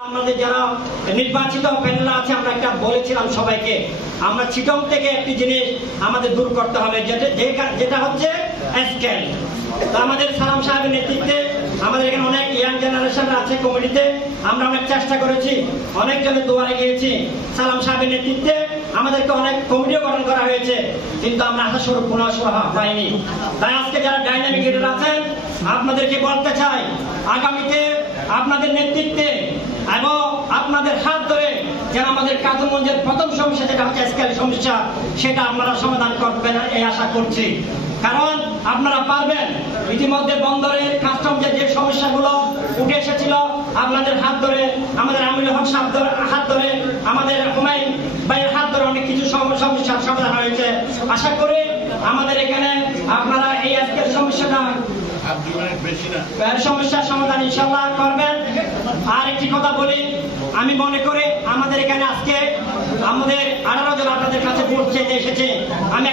আমাদের যারা নির্বাচিত প্যানেল আছে আমরা একটা বলেছিলাম সবাইকে আমরা চিটং থেকে একটি জিনিস আমাদের দূর করতে হবে যেটা হচ্ছে স্কেল। আমাদের সালাম সাহেবের নেতৃত্বে আমাদের এখানে অনেক ইয়াং জেনারেশন আছে কমিটিতে, আমরা অনেক চেষ্টা করেছি, অনেকজনের দুয়ারে গিয়েছি। সালাম সাহেবের নেতৃত্বে আমাদেরকে অনেক কমিটিও গঠন করা হয়েছে, কিন্তু আমরা আশাস্বরূপ কোনো সভা পাইনি। তাই আজকে যারা ডাইনামিক লিডার আছেন আপনাদেরকে বলতে চাই, আগামীতে আপনাদের নেতৃত্বে এবং আপনাদের হাত ধরে যেন আমাদের কাজুমঞ্জের প্রথম সমস্যা যেটা হচ্ছে স্কেল সমস্যা সেটা আপনারা সমাধান করবেন এই আশা করছি। কারণ আপনারা পারবেন। ইতিমধ্যে বন্দরের কাস্টমসের যে সমস্যাগুলো উঠে এসেছিল আপনাদের হাত ধরে, আমাদের আমিনুল হক সাহেবের হাত ধরে, আমাদের হুমায়ুন ভাইয়ের হাত ধরে অনেক কিছু সমস্যার সমাধান হয়েছে। আশা করি আমাদের এখানে আপনারা এই আজকের সমস্যার সমাধান ইনশাআল্লাহ করবেন। আর একটি কথা বলি, আমি মনে করি আমাদের এখানে আজকে আমাদের 18 জন আপনাদের কাছে ভোট চাইতে এসেছে। আমি